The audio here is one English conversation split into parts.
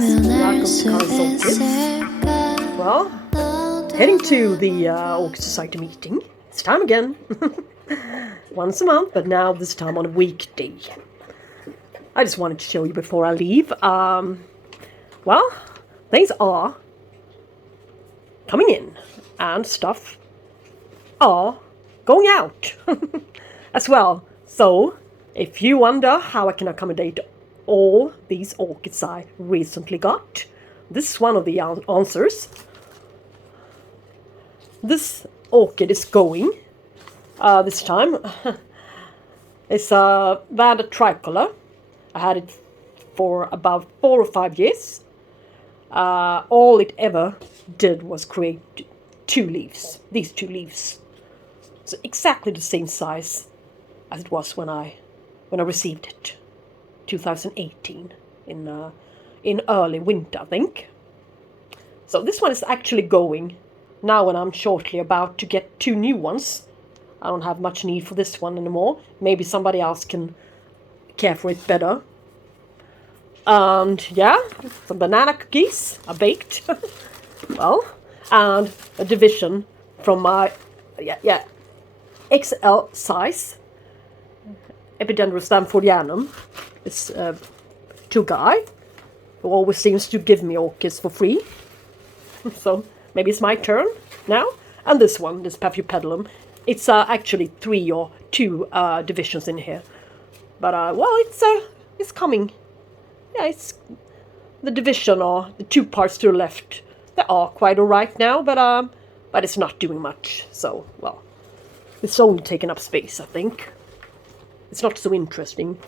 guys, welcome to Karins Orchids. Well, heading to the Orchid Society meeting. It's time again. Once a month, but now this time on a weekday. I just wanted to show you before I leave. Well, things are coming in and stuff are going out as well. So, if you wonder how I can accommodate all these orchids I recently got, this is one of the answers. This orchid is going this time. It's a Vanda tricolor. I had it for about 4 or 5 years. All it ever did was create 2 leaves. These 2 leaves. So exactly the same size as it was when I received it. 2018 in early winter, I think. So this one is actually going now when I'm shortly about to get 2 new ones. I don't have much need for this one anymore. Maybe somebody else can care for it better. And yeah, some banana cookies I baked. Well, and a division from my XL size Epidendrum stamfordianum. It's to guy who always seems to give me orchids for free. So maybe it's my turn now. And this one, this Paphiopedilum, it's actually 3 or 2 divisions in here. But well, it's coming. Yeah, it's the division or the 2 parts to the left. They are quite alright now, but it's not doing much. So well, it's only taking up space, I think. It's not so interesting.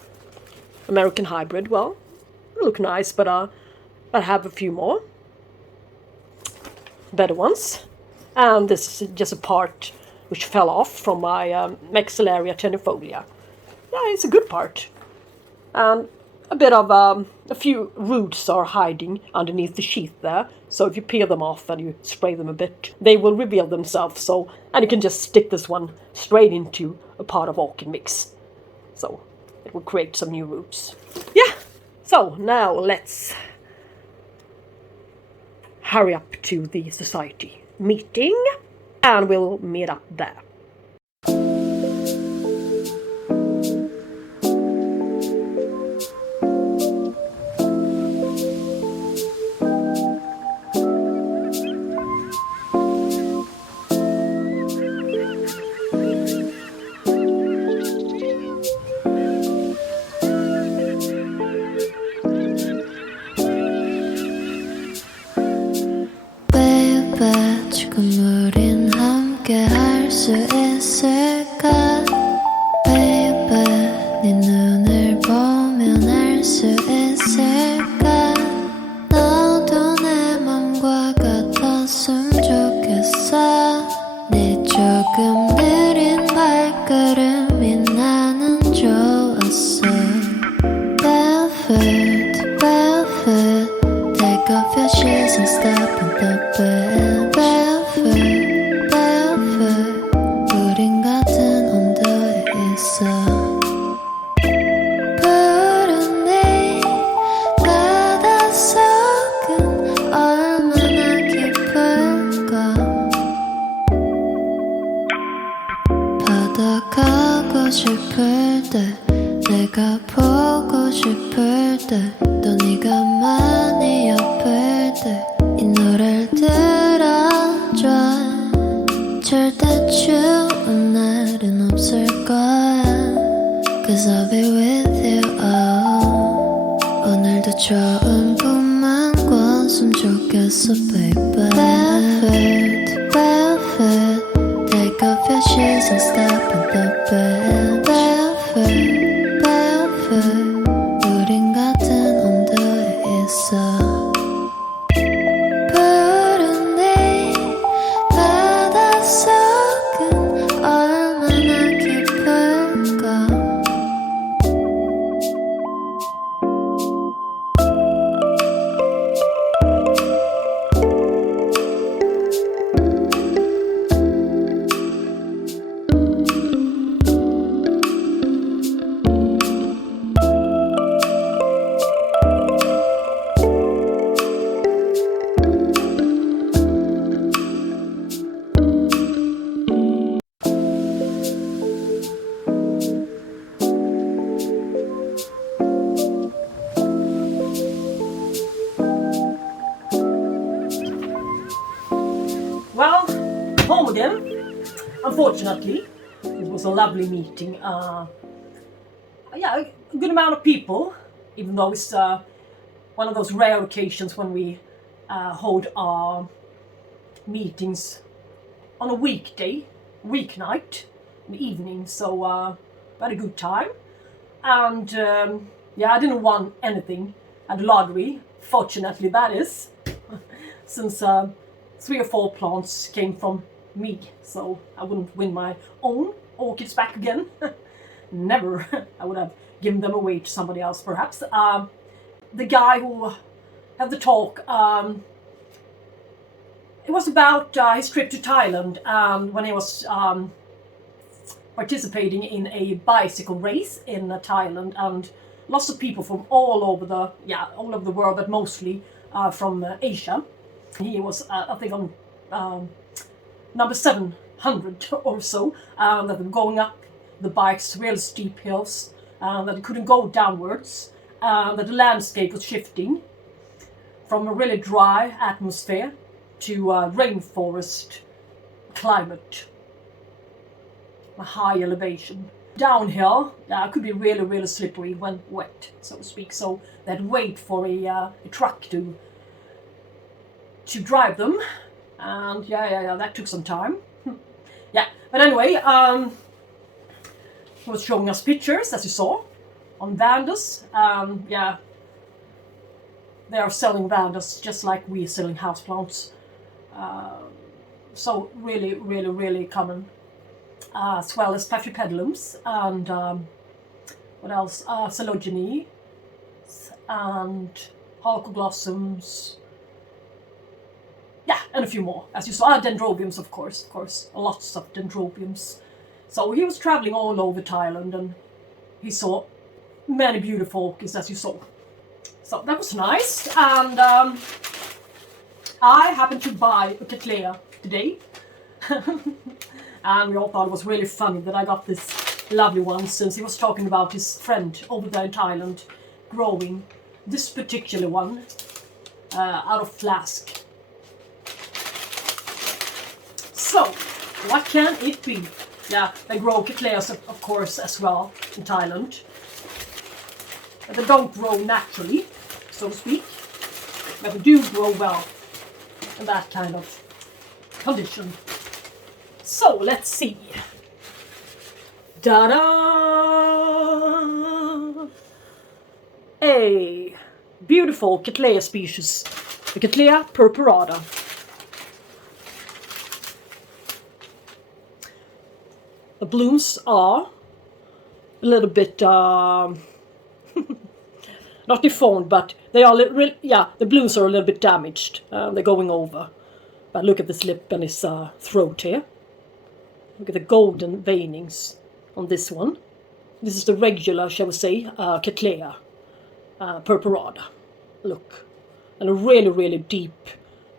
American hybrid, well, look nice, but I have a few more better ones. And this is just a part which fell off from my Maxillaria tenuifolia. Yeah, it's a good part. And a bit of a few roots are hiding underneath the sheath there. So if you peel them off and you spray them a bit, they will reveal themselves. So, and you can just stick this one straight into a part of orchid mix. So it will create some new roots. Yeah, so now let's hurry up to the society meeting and we'll meet up there. 지금 우린 함께 할 수 있을까? Baby, 네 눈을 보면 알 수 있을까? 너도 내 맘과 같았으면 좋겠어. 네 조금 느린 발걸음이 나는 좋았어. Barefoot, barefoot, take off your shoes and step in the bed. 싶을 때 내가 보고 싶을 때 또 네가 많이 옆을 때 이 노래를 들어줘 절대 추운 날은 없을 거야 Cause I'll be with you oh. 오늘도 좋은 꿈만 꿨으면 좋겠어 baby Barefoot, barefoot Take off your shoes and step in the bed Barefoot, barefoot 우린 같은 온도에 있어 푸른 네 바닷속은 얼마나 깊을까 unfortunately, it was a lovely meeting. Yeah, a good amount of people, even though it's one of those rare occasions when we hold our meetings on a weekday, weeknight, in the evening. So we had a good time. And yeah, I didn't win anything at the lottery, fortunately that is, since 3 or 4 plants came from me, so I wouldn't win my own orchids back again. Never. I would have given them away to somebody else perhaps. The guy who had the talk, it was about his trip to Thailand when he was participating in a bicycle race in Thailand, and lots of people from all over the world, but mostly from Asia. He was, I think, on number 700 or so, that were going up the bikes, real steep hills, that it couldn't go downwards, that the landscape was shifting from a really dry atmosphere to rainforest climate, a high elevation. Downhill, could be really, really slippery when wet, so to speak. So they'd wait for a truck to drive them, and yeah, that took some time. Yeah, but anyway, he was showing us pictures, as you saw, on Vandus. Yeah, they are selling Vandus just like we're selling houseplants. So really, really, really common. As well as Paphiopedilums and what else? Coleogenes and Halcoblossoms. Yeah, and a few more, as you saw. Dendrobiums, of course, lots of dendrobiums. So he was traveling all over Thailand and he saw many beautiful orchids, as you saw. So that was nice. And I happened to buy a Cattleya today. And we all thought it was really funny that I got this lovely one, since he was talking about his friend over there in Thailand growing this particular one out of flask. So, what can it be? Yeah, they grow Cattleyas, of course, as well in Thailand. But they don't grow naturally, so to speak. But they do grow well in that kind of condition. So, let's see. Ta-da! A beautiful Cattleya species, the Cattleya purpurata. The blooms are a little bit, not deformed, but they are, the blooms are a little bit damaged. They're going over. But look at this lip and his throat here. Look at the golden veinings on this one. This is the regular, shall we say, Cattleya purpurata. Look. And a really, really deep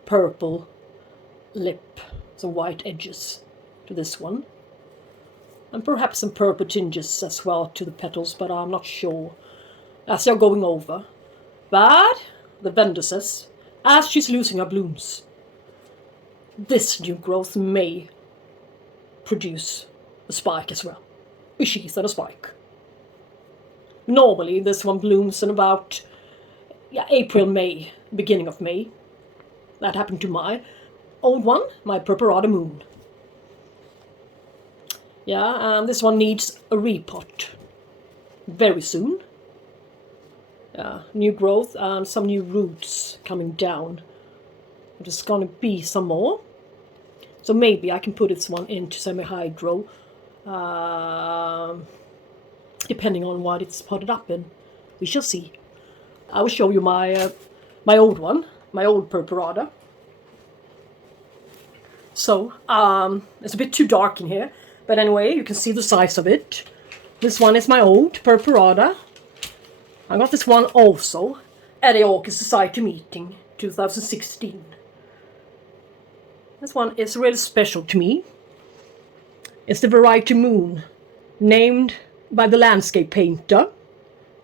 purple lip. Some white edges to this one. And perhaps some purple tinges as well to the petals, but I'm not sure. As they're going over. But the vendor says, as she's losing her blooms, this new growth may produce a spike as well. A sheath and a spike. Normally this one blooms in about April, May, beginning of May. That happened to my old one, my Purpurata Moon. Yeah, and this one needs a repot very soon. Yeah, new growth and some new roots coming down. There's gonna be some more. So maybe I can put this one into semi-hydro, depending on what it's potted up in. We shall see. I will show you my my old one, my old Purpurata. So it's a bit too dark in here, but anyway, you can see the size of it. This one is my old Purpurata. I got this one also at a Orchid Society meeting, 2016. This one is really special to me. It's the variety Moon, named by the landscape painter,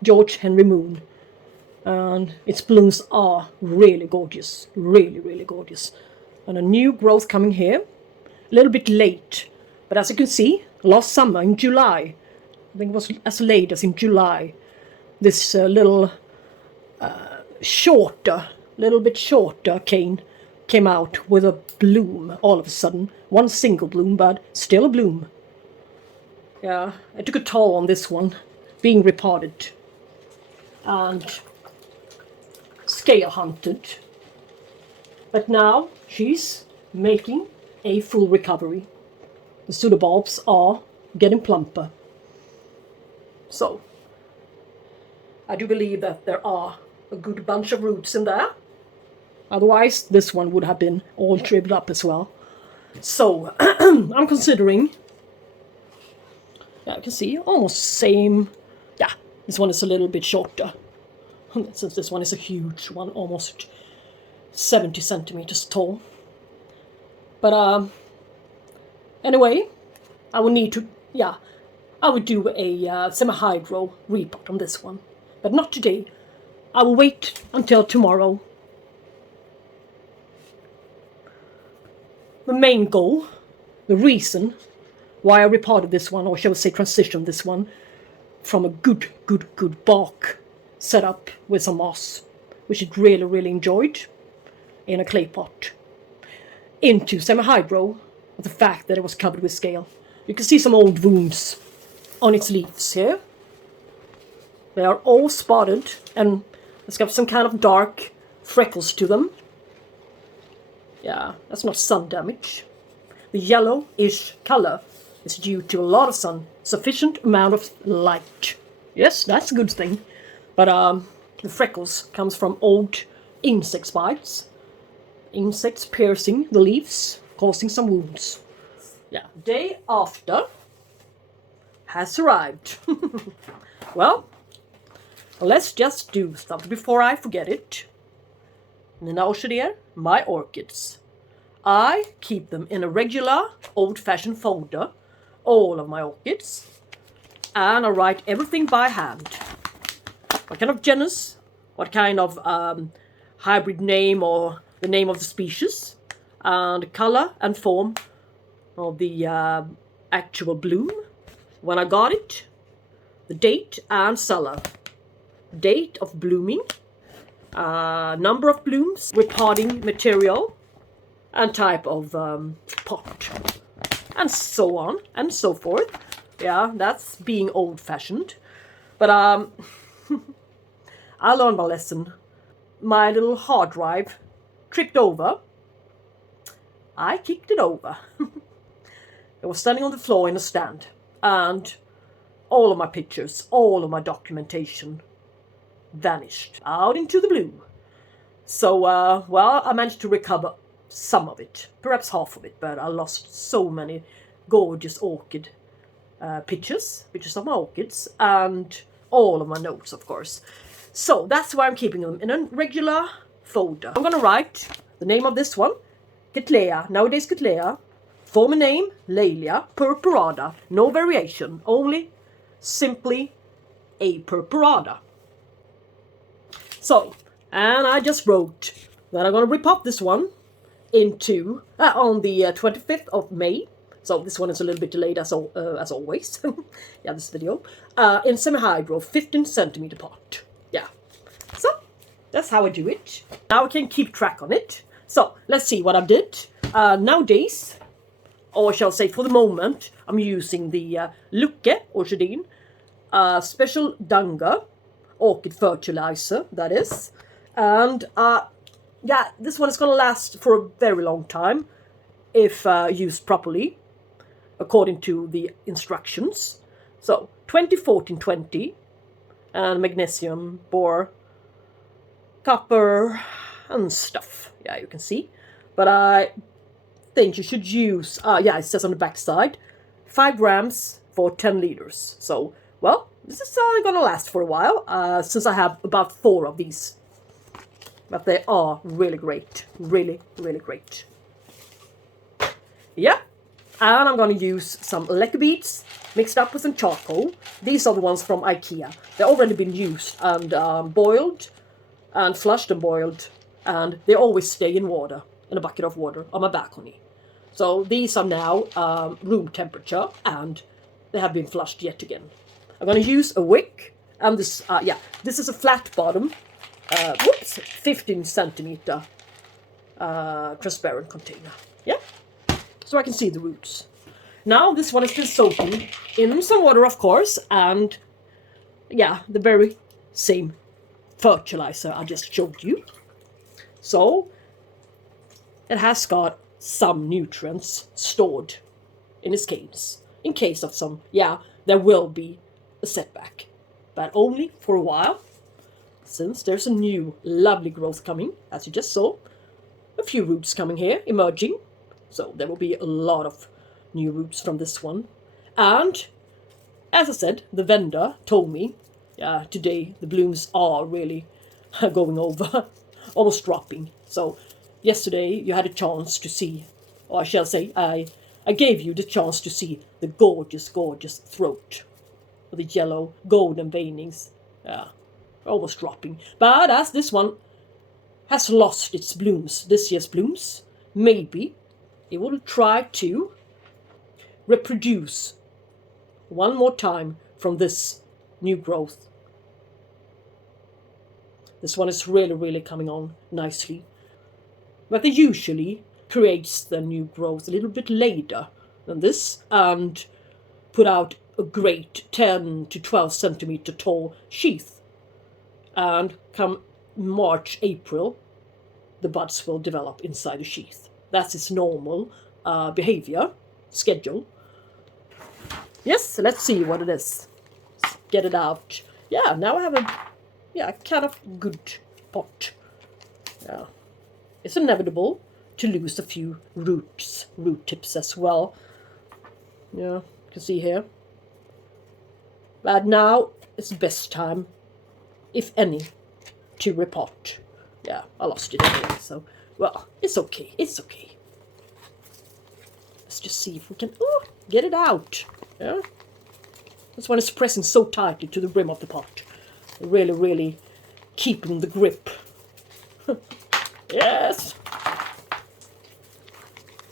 George Henry Moon. And its blooms are really gorgeous, really, really gorgeous. And a new growth coming here, a little bit late. But as you can see, last summer in July, I think it was as late as in July, this little little bit shorter cane came out with a bloom all of a sudden. One single bloom, but still a bloom. Yeah, I took a toll on this one, being repotted and scale hunted. But now she's making a full recovery. The pseudobulbs are getting plumper. So, I do believe that there are a good bunch of roots in there. Otherwise, this one would have been all shriveled up as well. So, I'm considering, yeah, you can see, almost same. Yeah, this one is a little bit shorter. Since this one is a huge one, almost 70 centimeters tall. But, anyway, I would need to, yeah, I would do a semi-hydro repot on this one. But not today. I will wait until tomorrow. The main goal, the reason why I repotted this one, or shall we say transitioned this one, from a good bark setup with some moss, which it really enjoyed, in a clay pot, into semi-hydro, with the fact that it was covered with scale. You can see some old wounds on its leaves here. They are all spotted, and it's got some kind of dark freckles to them. Yeah, that's not sun damage. The yellowish color is due to a lot of sun, sufficient amount of light. Yes, that's a good thing. But the freckles comes from old insect bites. Insects piercing the leaves, causing some wounds. Yeah, day after has arrived. Well, let's just do something before I forget it. Mina orchideer, my orchids. I keep them in a regular old-fashioned folder, all of my orchids, and I write everything by hand. What kind of genus, what kind of hybrid name or the name of the species, and color and form of the actual bloom, when I got it, the date and seller, date of blooming, number of blooms, repotting material, and type of pot, and so on and so forth. Yeah, that's being old-fashioned. But I learned my lesson. My little hard drive tripped over. I kicked it over. It was standing on the floor in a stand, and all of my pictures, all of my documentation vanished out into the blue. So, well, I managed to recover some of it, perhaps half of it, but I lost so many gorgeous orchid pictures of my orchids, and all of my notes, of course. So that's why I'm keeping them in a regular folder. I'm gonna write the name of this one, Cattleya, nowadays Cattleya, former name, Laelia, Purpurata, no variation, only simply a Purpurata. So, and I just wrote that I'm gonna repop this one into on the 25th of May. So this one is a little bit delayed as always. Yeah, this video in semi-hydro 15 centimeter pot. Yeah, so that's how I do it. Now I can keep track on it. So let's see what I did. Nowadays, or shall I say for the moment, I'm using the Lucke Orchideen special Dunga orchid fertilizer, that is. And yeah, this one is going to last for a very long time if used properly, according to the instructions. So 20-14-20, and magnesium, bore, copper, and stuff. Yeah, you can see. But I think you should use, yeah, it says on the back side, 5 grams for 10 liters. So, well, this is going to last for a while, since I have about 4 of these. But they are really great. Really great. Yeah. And I'm going to use some leca beads mixed up with some charcoal. These are the ones from IKEA. They've already been used and boiled and flushed and boiled. And they always stay in water, in a bucket of water, on my balcony. So these are now room temperature, and they have been flushed yet again. I'm going to use a wick, and this, this is a flat bottom, 15 centimeter transparent container. Yeah, so I can see the roots. Now this one has been soaking in some water, of course, and yeah, the very same fertilizer I just showed you. So it has got some nutrients stored in its canes in case of some, there will be a setback, but only for a while, since there's a new lovely growth coming, as you just saw. A few roots coming here, emerging, so there will be a lot of new roots from this one. And as I said, the vendor told me today the blooms are really going over, almost dropping. So yesterday you had a chance to see, or I shall say, I gave you the chance to see the gorgeous, gorgeous throat, the yellow golden veinings, almost dropping. But as this one has lost its blooms, this year's blooms, maybe it will try to reproduce one more time from this new growth. This one is really, really coming on nicely. But they usually creates the new growth a little bit later than this, and put out a great 10 to 12 centimeter tall sheath. And come March, April, the buds will develop inside the sheath. That's its normal behavior, schedule. Yes, let's see what it is. Let's get it out. Yeah, now I have a kind of good pot. Yeah, it's inevitable to lose a few root tips as well. Yeah, you can see here. But now it's the best time, if any, to repot. Yeah, I lost it anyway, so, well, it's okay, it's okay. Let's just see if we can, get it out. Yeah, this one is pressing so tightly to the rim of the pot. Really, really keeping the grip. Yes.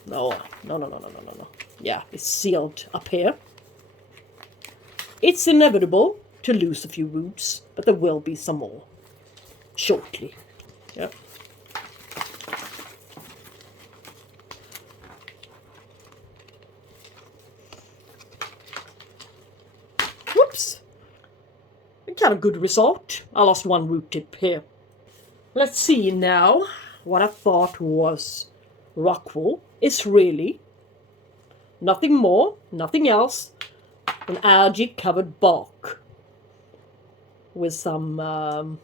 No. Yeah, it's sealed up here. It's inevitable to lose a few roots, but there will be some more shortly. Yeah. Whoops. A kind of good result. I lost one root tip here. Let's see now. What I thought was rockwool is really nothing more, nothing else than algae covered bark with some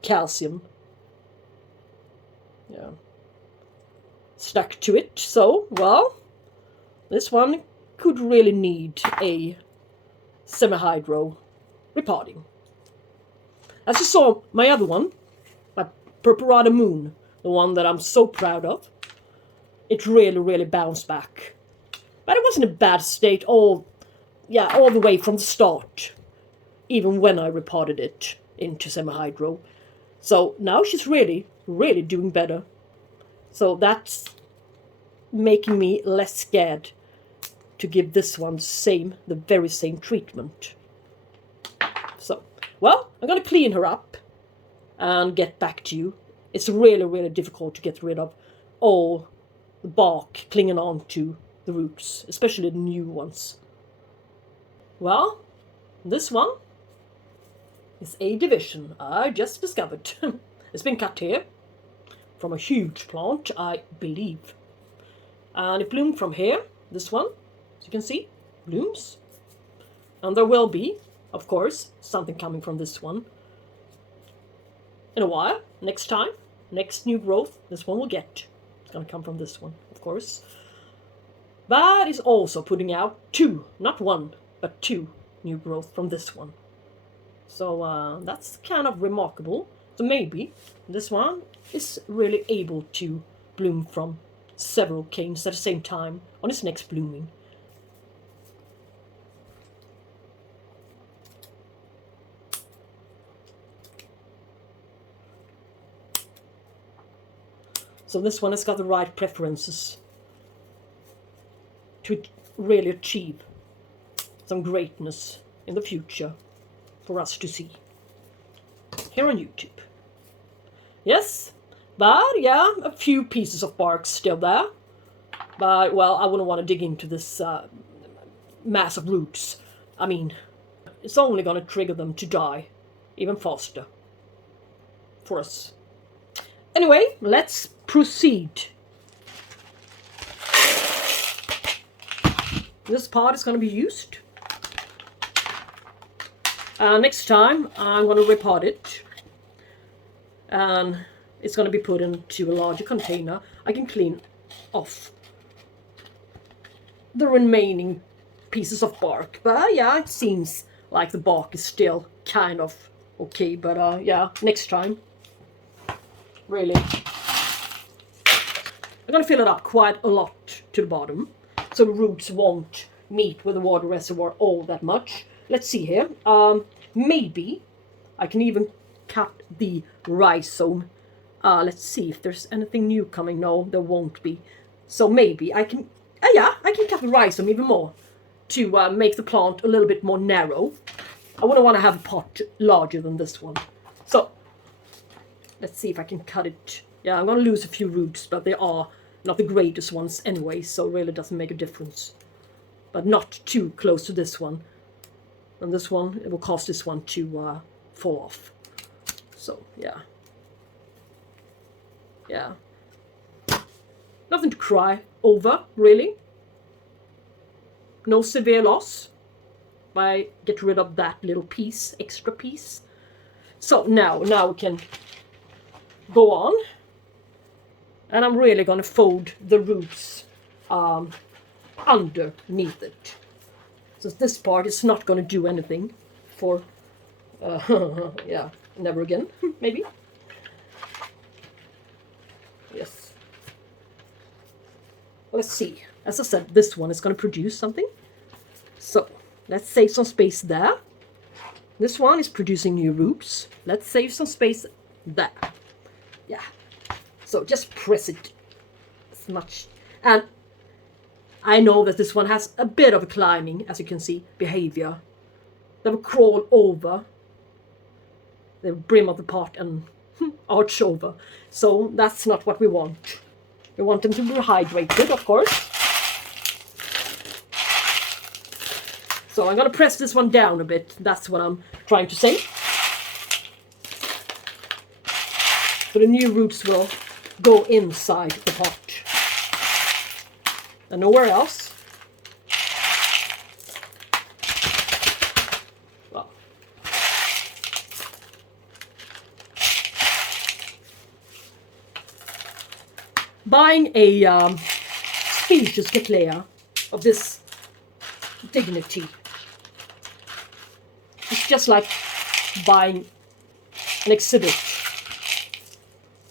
calcium stuck to it. So, well, this one could really need a semi-hydro repotting. As you saw, my other one, my Purpurata moon, the one that I'm so proud of, it really, really bounced back. But it wasn't a bad state all the way from the start, even when I repotted it into semi-hydro. So now she's really, really doing better. So that's making me less scared to give this one the very same treatment. So, well, I'm going to clean her up and get back to you. It's really, really difficult to get rid of all the bark clinging on to the roots, especially the new ones. Well, this one is a division I just discovered. It's been cut here from a huge plant, I believe. And it bloomed from here, this one, as you can see, blooms. And there will be, of course, something coming from this one in a while, next time, next new growth, this one will get. It's going to come from this one, of course. But it's also putting out 2, not 1, but 2 new growth from this one. So that's kind of remarkable. So maybe this one is really able to bloom from several canes at the same time on its next blooming. So this one has got the right preferences to really achieve some greatness in the future for us to see here on YouTube. Yes, but yeah, a few pieces of bark still there. But, well, I wouldn't want to dig into this mass of roots. I mean, it's only going to trigger them to die even faster for us. Anyway, let's proceed. This part is going to be used. Next time, I'm going to repot it. And it's going to be put into a larger container. I can clean off the remaining pieces of bark. But yeah, it seems like the bark is still kind of okay. But yeah, next time. Really. I'm going to fill it up quite a lot to the bottom, so the roots won't meet with the water reservoir all that much. Let's see here. Maybe I can even cut the rhizome. Let's see if there's anything new coming. No, there won't be. So maybe I can, yeah, I can cut the rhizome even more to make the plant a little bit more narrow. I wouldn't want to have a pot larger than this one. So let's see if I can cut it. Yeah, I'm going to lose a few roots, but they are not the greatest ones anyway, so it really doesn't make a difference. But not too close to this one. And this one, it will cause this one to fall off. So, yeah. Yeah. Nothing to cry over, really. No severe loss. I get rid of that little piece, extra piece. So now we can go on. And I'm really going to fold the roots underneath it. So this part is not going to do anything for, yeah, never again, maybe. Yes. Let's see. As I said, this one is going to produce something. So let's save some space there. This one is producing new roots. Let's save some space there. Yeah. So just press it as much. And I know that this one has a bit of a climbing, as you can see, behavior. They will crawl over the brim of the pot and arch over. So that's not what we want. We want them to be hydrated, of course. So I'm going to press this one down a bit. That's what I'm trying to say. So the new roots will go inside the pot. And nowhere else. Well. Buying a species Cattleya of this dignity, it's just like buying an exhibit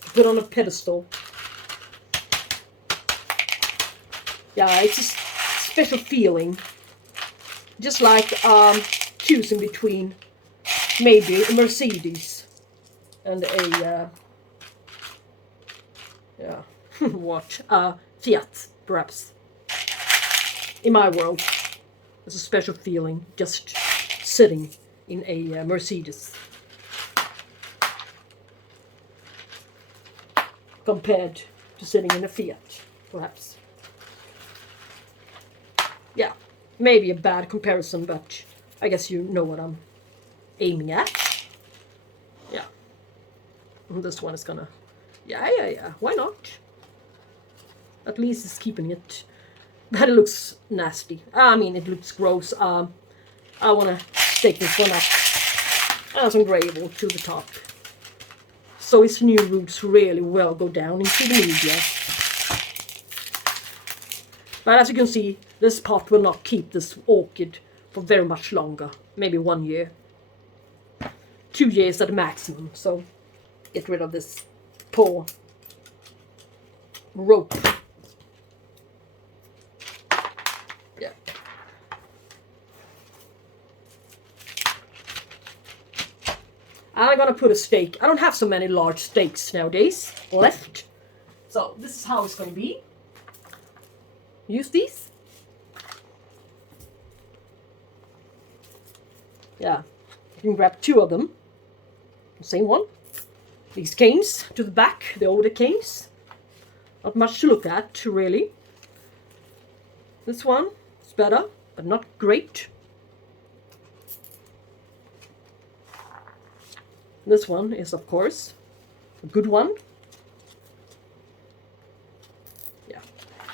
to put on a pedestal. Yeah, it's a special feeling. Just like choosing between maybe a Mercedes and a yeah, what? Fiat, perhaps. In my world, it's a special feeling just sitting in a Mercedes compared to sitting in a Fiat, perhaps. Yeah, maybe a bad comparison, but I guess you know what I'm aiming at. Yeah. And this one is gonna... Yeah, why not? At least it's keeping it. But it looks nasty. I mean, it looks gross. I want to take this one up. Add some gravel to the top. So its new roots really well go down into the media. But as you can see, this pot will not keep this orchid for very much longer. Maybe 1 year. 2 years at the maximum. So get rid of this poor rope. Yeah. I'm gonna put a stake. I don't have so many large stakes nowadays left. So So this is how it's going to be. Use these. Yeah, you can grab 2 of them. The same one. These canes to the back, the older canes. Not much to look at, really. This one is better, but not great. This one is, of course, a good one. Yeah,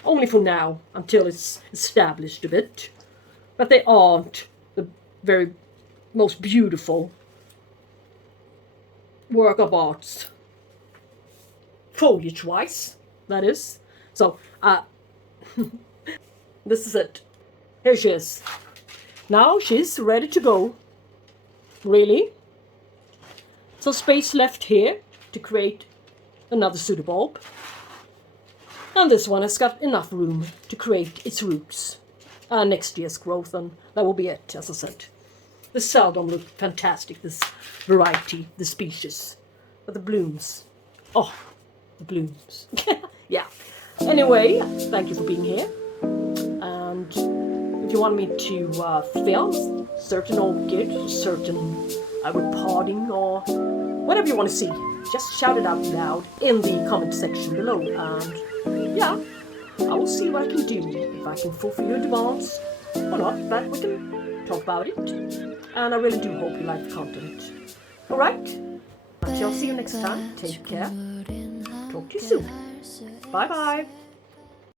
only for now, until it's established a bit. But they aren't the very most beautiful work of art, foliage-wise, that is. So, this is it. Here she is. Now she's ready to go. Really. So space left here to create another pseudobulb. And this one has got enough room to create its roots. Next year's growth, and that will be it, as I said. The seldom look fantastic, this variety, the species. But the blooms. Oh, the blooms. Yeah. Anyway, thank you for being here. And if you want me to film certain orchid, certain potting, or whatever you want to see, just shout it out loud in the comment section below. And yeah, I will see what I can do, if I can fulfill your demands or not, but we can talk about it. And I really do hope you like the content. Alright, until see you next time, take care. Talk to you soon. Bye bye.